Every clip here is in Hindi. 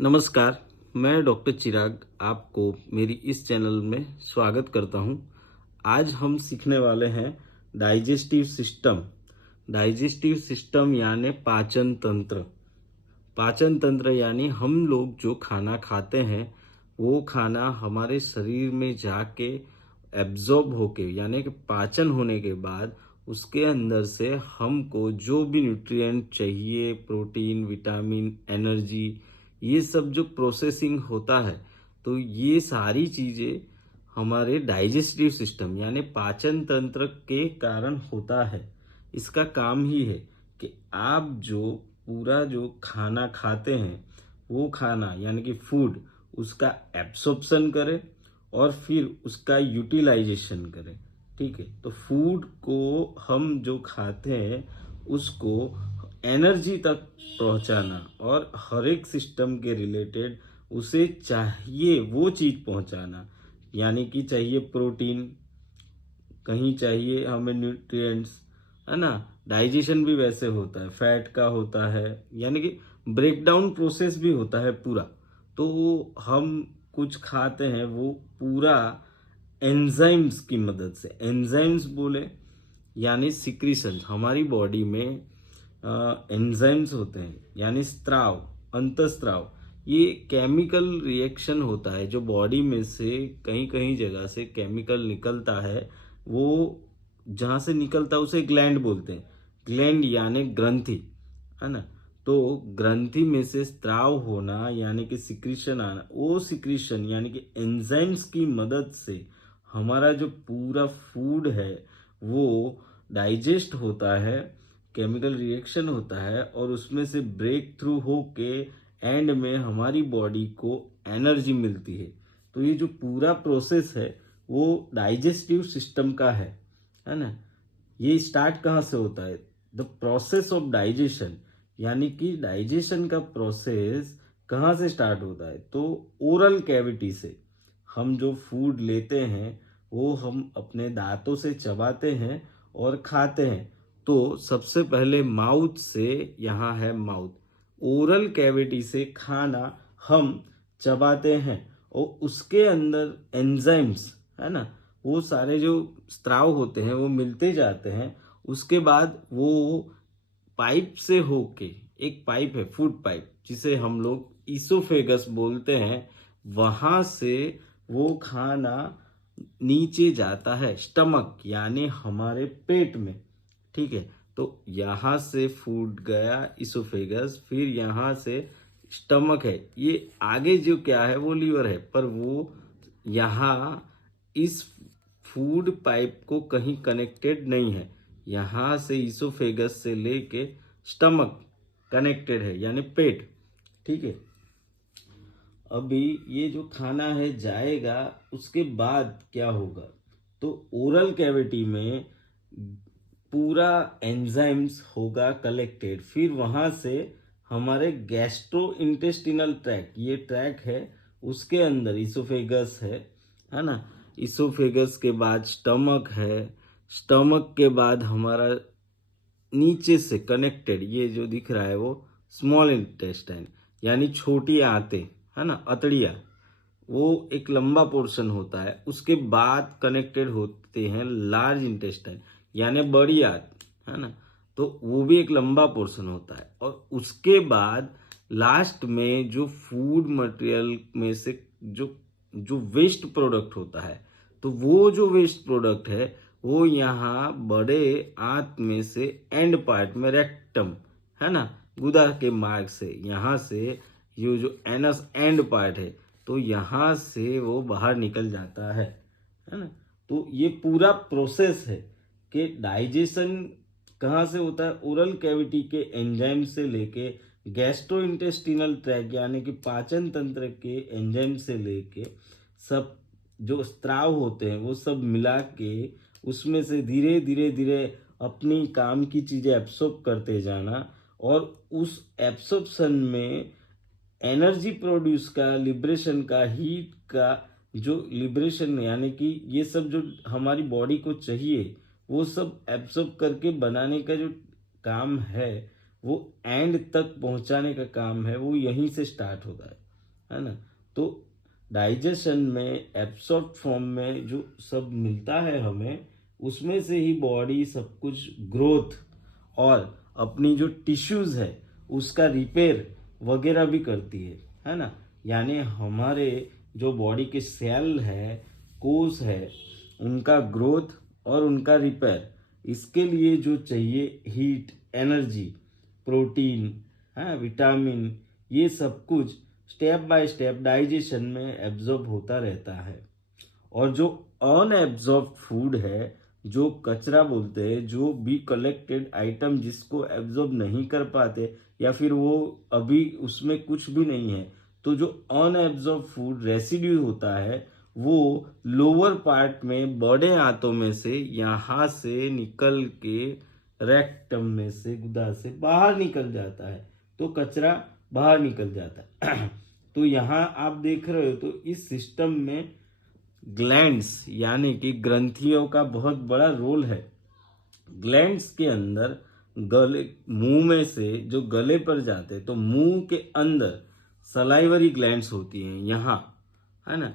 नमस्कार, मैं डॉक्टर चिराग आपको मेरी इस चैनल में स्वागत करता हूं। आज हम सीखने वाले हैं डाइजेस्टिव सिस्टम। डाइजेस्टिव सिस्टम यानी पाचन तंत्र। पाचन तंत्र यानी हम लोग जो खाना खाते हैं वो खाना हमारे शरीर में जाके एब्जॉर्ब होके यानी कि पाचन होने के बाद उसके अंदर से हमको जो भी न्यूट्रिएंट चाहिए, प्रोटीन, विटामिन, एनर्जी, ये सब जो प्रोसेसिंग होता है, तो ये सारी चीज़ें हमारे डाइजेस्टिव सिस्टम यानी पाचन तंत्र के कारण होता है। इसका काम ही है कि आप जो पूरा जो खाना खाते हैं वो खाना यानी कि फूड उसका एब्सॉर्प्शन करें और फिर उसका यूटिलाइजेशन करें। ठीक है, तो फूड को हम जो खाते हैं उसको एनर्जी तक पहुंचाना और हर एक सिस्टम के रिलेटेड उसे चाहिए वो चीज़ पहुंचाना, यानी कि चाहिए प्रोटीन, कहीं चाहिए हमें न्यूट्रिएंट्स, है ना। डाइजेशन भी वैसे होता है, फैट का होता है, यानी कि ब्रेकडाउन प्रोसेस भी होता है पूरा। तो हम कुछ खाते हैं वो पूरा एंजाइम्स की मदद से, एंजाइम्स बोले यानी सिक्रीशन, हमारी बॉडी में एंजाइम्स होते हैं यानी स्त्राव, अंतस्त्राव। ये केमिकल रिएक्शन होता है जो बॉडी में से कहीं कहीं जगह से केमिकल निकलता है। वो जहाँ से निकलता है उसे ग्लैंड बोलते हैं। ग्लैंड यानी ग्रंथि, है ना। तो ग्रंथि में से स्त्राव होना यानी कि सिक्रीशन आना, वो सिक्रीशन यानी कि एंजाइम्स की मदद से हमारा जो पूरा फूड है वो डाइजेस्ट होता है, केमिकल रिएक्शन होता है और उसमें से ब्रेक थ्रू होके एंड में हमारी बॉडी को एनर्जी मिलती है। तो ये जो पूरा प्रोसेस है वो डाइजेस्टिव सिस्टम का है ना। ये स्टार्ट कहाँ से होता है? द प्रोसेस ऑफ डाइजेशन, यानी कि डाइजेशन का प्रोसेस कहाँ से स्टार्ट होता है? तो ओरल कैविटी से। हम जो फूड लेते हैं वो हम अपने दांतों से चबाते हैं और खाते हैं। तो सबसे पहले माउथ से, यहाँ है माउथ, ओरल कैविटी से खाना हम चबाते हैं और उसके अंदर एंजाइम्स, है ना, वो सारे जो स्त्राव होते हैं वो मिलते जाते हैं। उसके बाद वो पाइप से होके, एक पाइप है फूड पाइप जिसे हम लोग ईसोफेगस बोलते हैं, वहां से वो खाना नीचे जाता है स्टमक यानी हमारे पेट में। ठीक है, तो यहाँ से फूड गया इसोफेगस, फिर यहाँ से स्टमक है, ये आगे जो क्या है वो लीवर है, पर वो यहाँ इस फूड पाइप को कहीं कनेक्टेड नहीं है। यहाँ से इसोफेगस से लेके स्टमक कनेक्टेड है यानी पेट। ठीक है, अभी ये जो खाना है जाएगा, उसके बाद क्या होगा? तो ओरल कैविटी में पूरा एंजाइम्स होगा कलेक्टेड, फिर वहां से हमारे गैस्ट्रो इंटेस्टिनल ट्रैक, ये ट्रैक है उसके अंदर इसोफेगस है ना। इसोफेगस के बाद स्टमक है, स्टमक के बाद हमारा नीचे से कनेक्टेड ये जो दिख रहा है वो स्मॉल इंटेस्टाइन यानी छोटी आंतें, है ना, अतड़िया, वो एक लंबा पोर्शन होता है। उसके बाद कनेक्टेड होते हैं लार्ज इंटेस्टाइन यानी बड़ी आंत, है ना, तो वो भी एक लंबा पोर्शन होता है। और उसके बाद लास्ट में जो फूड मटेरियल में से जो जो वेस्ट प्रोडक्ट होता है, तो वो जो वेस्ट प्रोडक्ट है वो यहाँ बड़े आंत में से एंड पार्ट में रेक्टम, है ना, गुदा के मार्ग से, यहाँ से ये जो एनस एंड पार्ट है, तो यहाँ से वो बाहर निकल जाता है ना। तो ये पूरा प्रोसेस है कि डाइजेशन कहाँ से होता है? ओरल कैविटी के एंजाइम से लेके गैस्ट्रोइंटेस्टिनल ट्रैक यानी कि पाचन तंत्र के एंजाइम से लेके सब जो स्त्राव होते हैं वो सब मिला के उसमें से धीरे धीरे धीरे अपनी काम की चीज़ें एब्सॉर्ब करते जाना और उस एब्सॉर्प्शन में एनर्जी प्रोड्यूस का, लिबरेशन का, हीट का जो लिबरेशन यानी कि ये सब जो हमारी बॉडी को चाहिए वो सब एब्सॉर्ब करके बनाने का जो काम है वो एंड तक पहुंचाने का काम है, वो यहीं से स्टार्ट होता है। है ना। तो डाइजेशन में एब्सॉर्ब फॉर्म में जो सब मिलता है हमें, उसमें से ही बॉडी सब कुछ ग्रोथ और अपनी जो टिश्यूज है उसका रिपेयर वगैरह भी करती है ना। यानी हमारे जो बॉडी के सेल है, कोष है, उनका ग्रोथ और उनका रिपेयर, इसके लिए जो चाहिए हीट, एनर्जी, प्रोटीन, हाँ, विटामिन, ये सब कुछ स्टेप बाय स्टेप डाइजेशन में एब्जॉर्ब होता रहता है। और जो अनएब्जॉर्ब फूड है, जो कचरा बोलते हैं, जो भी कलेक्टेड आइटम जिसको एब्जॉर्ब नहीं कर पाते या फिर वो अभी उसमें कुछ भी नहीं है, तो जो अनएब्जॉर्ब फूड रेसिड्यू होता है वो लोअर पार्ट में बड़े आंतों में से यहाँ से निकल के रेक्टम में से, गुदा से बाहर निकल जाता है, तो कचरा बाहर निकल जाता है। तो यहाँ आप देख रहे हो तो इस सिस्टम में ग्लैंड्स यानी कि ग्रंथियों का बहुत बड़ा रोल है। ग्लैंड्स के अंदर गले, मुंह में से जो गले पर जाते हैं, तो मुंह के अंदर सलाइवरी ग्लैंड्स होती हैं यहाँ, है ना,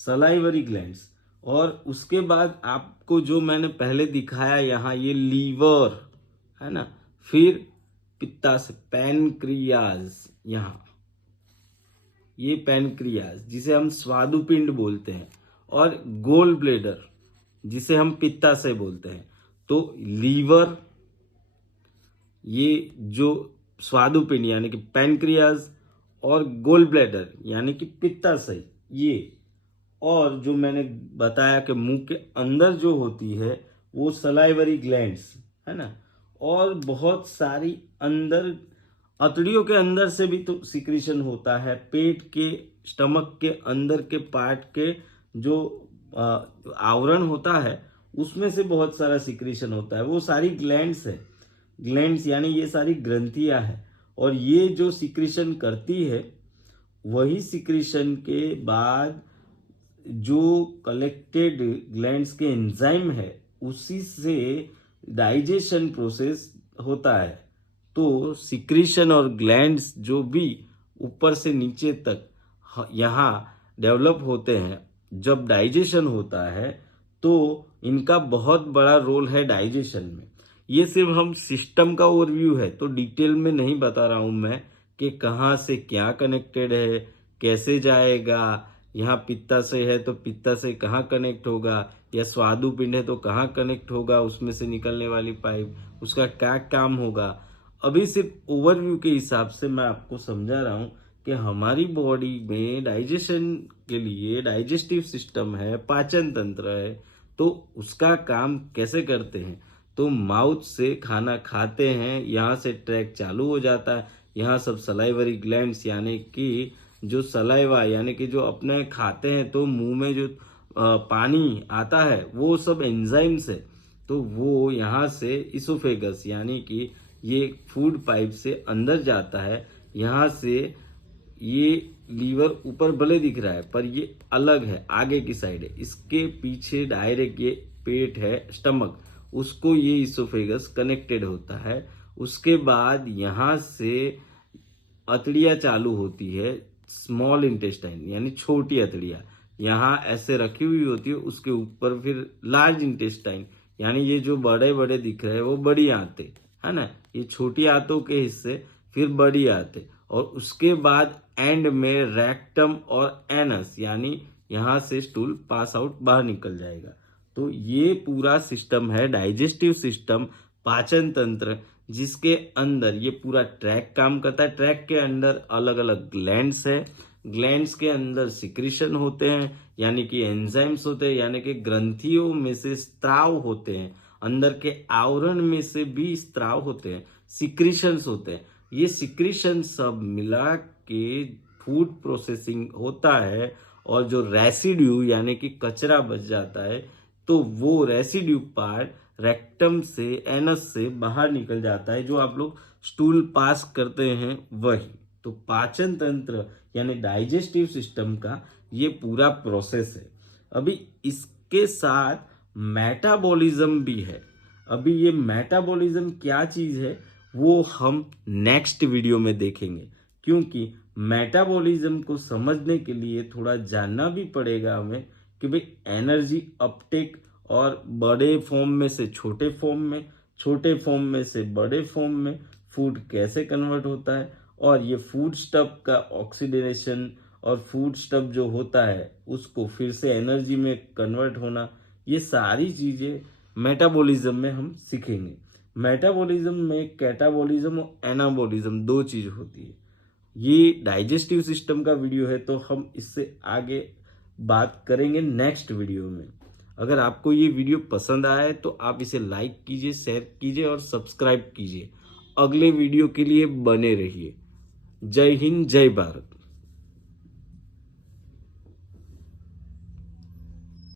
सलाइवरी ग्लैंड्स। और उसके बाद आपको जो मैंने पहले दिखाया यहाँ, ये लीवर है ना, फिर पित्ताशय, पैनक्रियाज, यहाँ ये पैनक्रियाज जिसे हम स्वादुपिंड बोलते हैं, और गोल ब्लेडर जिसे हम पित्ताशय बोलते हैं। तो लीवर, ये जो स्वादुपिंड यानी कि पैनक्रियाज, और गोल ब्लेडर यानी कि पित्ताशय, ये, और जो मैंने बताया कि मुंह के अंदर जो होती है वो सलाइवरी ग्लैंड्स, है ना। और बहुत सारी अंदर अतड़ियों के अंदर से भी तो सिक्रीशन होता है, पेट के, स्टमक के अंदर के पार्ट के जो आवरण होता है उसमें से बहुत सारा सिक्रीशन होता है, वो सारी ग्लैंड्स है। ग्लैंड्स यानी ये सारी ग्रंथियां हैं, और ये जो सिक्रीशन करती है, वही सिक्रीशन के बाद जो कलेक्टेड ग्लैंड्स के एंजाइम है उसी से डाइजेशन प्रोसेस होता है। तो सिक्रीशन और ग्लैंड्स जो भी ऊपर से नीचे तक यहाँ डेवलप होते हैं, जब डाइजेशन होता है तो इनका बहुत बड़ा रोल है डाइजेशन में। ये सिर्फ हम सिस्टम का ओवरव्यू है, तो डिटेल में नहीं बता रहा हूँ मैं कि कहाँ से क्या कनेक्टेड है, कैसे जाएगा, यहाँ पित्ताशय है तो पित्ताशय कहाँ कनेक्ट होगा, या स्वादुपिंड है तो कहाँ कनेक्ट होगा, उसमें से निकलने वाली पाइप, उसका क्या काम होगा। अभी सिर्फ ओवरव्यू के हिसाब से मैं आपको समझा रहा हूँ कि हमारी बॉडी में डाइजेशन के लिए डाइजेस्टिव सिस्टम है, पाचन तंत्र है, तो उसका काम कैसे करते हैं। तो माउथ से खाना खाते हैं, यहाँ से ट्रैक चालू हो जाता है, यहाँ सब सलाइवरी ग्लैंड्स यानी कि जो सलाइवा यानी कि जो अपने खाते हैं तो मुंह में जो पानी आता है वो सब एंजाइम्स है, तो वो यहाँ से इसोफेगस यानी कि ये फूड पाइप से अंदर जाता है। यहाँ से ये लीवर ऊपर भले दिख रहा है पर ये अलग है, आगे की साइड है, इसके पीछे डायरेक्ट ये पेट है, स्टमक, उसको ये इसोफेगस कनेक्टेड होता है। उसके बाद यहाँ से अतड़ियाँ चालू होती है, स्मॉल इंटेस्टाइन यानी छोटी अतड़ियाँ यहाँ ऐसे रखी हुई होती है, उसके ऊपर फिर लार्ज इंटेस्टाइन यानी ये जो बड़े बड़े दिख रहे हैं वो बड़ी आंतें, है ना, ये छोटी आंतों के हिस्से, फिर बड़ी आंतें, और उसके बाद एंड में रेक्टम और एनस यानी यहाँ से स्टूल पास आउट बाहर निकल जाएगा। तो ये पूरा सिस्टम है डाइजेस्टिव सिस्टम, पाचन तंत्र, जिसके अंदर ये पूरा ट्रैक काम करता है। ट्रैक के अंदर अलग अलग ग्लैंड्स है, ग्लैंड्स के अंदर सिक्रीशन होते हैं यानी कि एंजाइम्स होते हैं, यानी कि ग्रंथियों में से स्त्राव होते हैं, अंदर के आवरण में से भी स्त्राव होते हैं, सिक्रीशंस होते हैं। ये सिक्रीशन सब मिला के फूड प्रोसेसिंग होता है, और जो रेसिड्यू यानी कि कचरा बच जाता है, तो वो रेसिड्यू पार्ट रेक्टम से, एनस से बाहर निकल जाता है, जो आप लोग स्टूल पास करते हैं वही। तो पाचन तंत्र यानी डाइजेस्टिव सिस्टम का ये पूरा प्रोसेस है। अभी इसके साथ मेटाबॉलिज्म भी है। अभी ये मेटाबॉलिज्म क्या चीज है वो हम नेक्स्ट वीडियो में देखेंगे। क्योंकि मेटाबॉलिज्म को समझने के लिए थोड़ा जानना भी पड़ेगा हमें कि भाई एनर्जी अपटेक और बड़े फॉर्म में से छोटे फॉर्म में, छोटे फॉर्म में से बड़े फॉर्म में फूड कैसे कन्वर्ट होता है, और ये फूड स्टफ का ऑक्सीडेशन और फूड स्टफ जो होता है उसको फिर से एनर्जी में कन्वर्ट होना, ये सारी चीज़ें मेटाबॉलिज्म में हम सीखेंगे। मेटाबॉलिज्म में कैटाबॉलिज्म और एनाबॉलिज्म दो चीज़ होती है। ये डाइजेस्टिव सिस्टम का वीडियो है तो हम इससे आगे बात करेंगे नेक्स्ट वीडियो में। अगर आपको ये वीडियो पसंद आया है तो आप इसे लाइक कीजिए, शेयर कीजिए और सब्सक्राइब कीजिए। अगले वीडियो के लिए बने रहिए। जय हिंद, जय भारत।